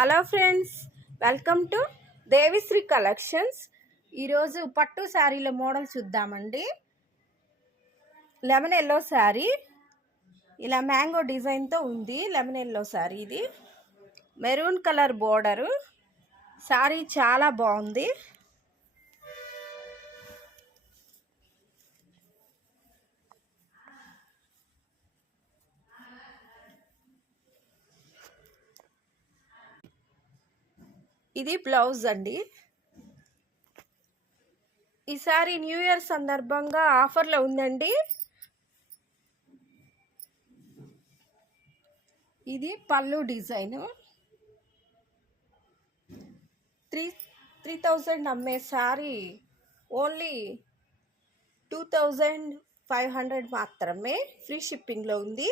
Hello friends, welcome to Devishri collections. ఈరోజు పట్టు శారీల మోడల్ చూద్దామండి. లెమన్ ఎల్లో శారీ, ఇలా మ్యాంగో డిజైన్తో ఉంది. లెమన్ ఎల్లో శారీ, ఇది మెరూన్ కలర్ బోర్డరు. శారీ చాలా బాగుంది. ఇది బ్లౌజ్ అండి. ఈసారి న్యూ ఇయర్ సందర్భంగా ఆఫర్లో ఉందండి. ఇది పళ్ళు డిజైను. 3000 అమ్మే శారీ ఓన్లీ 2500 మాత్రమే. ఫ్రీ షిప్పింగ్లో ఉంది.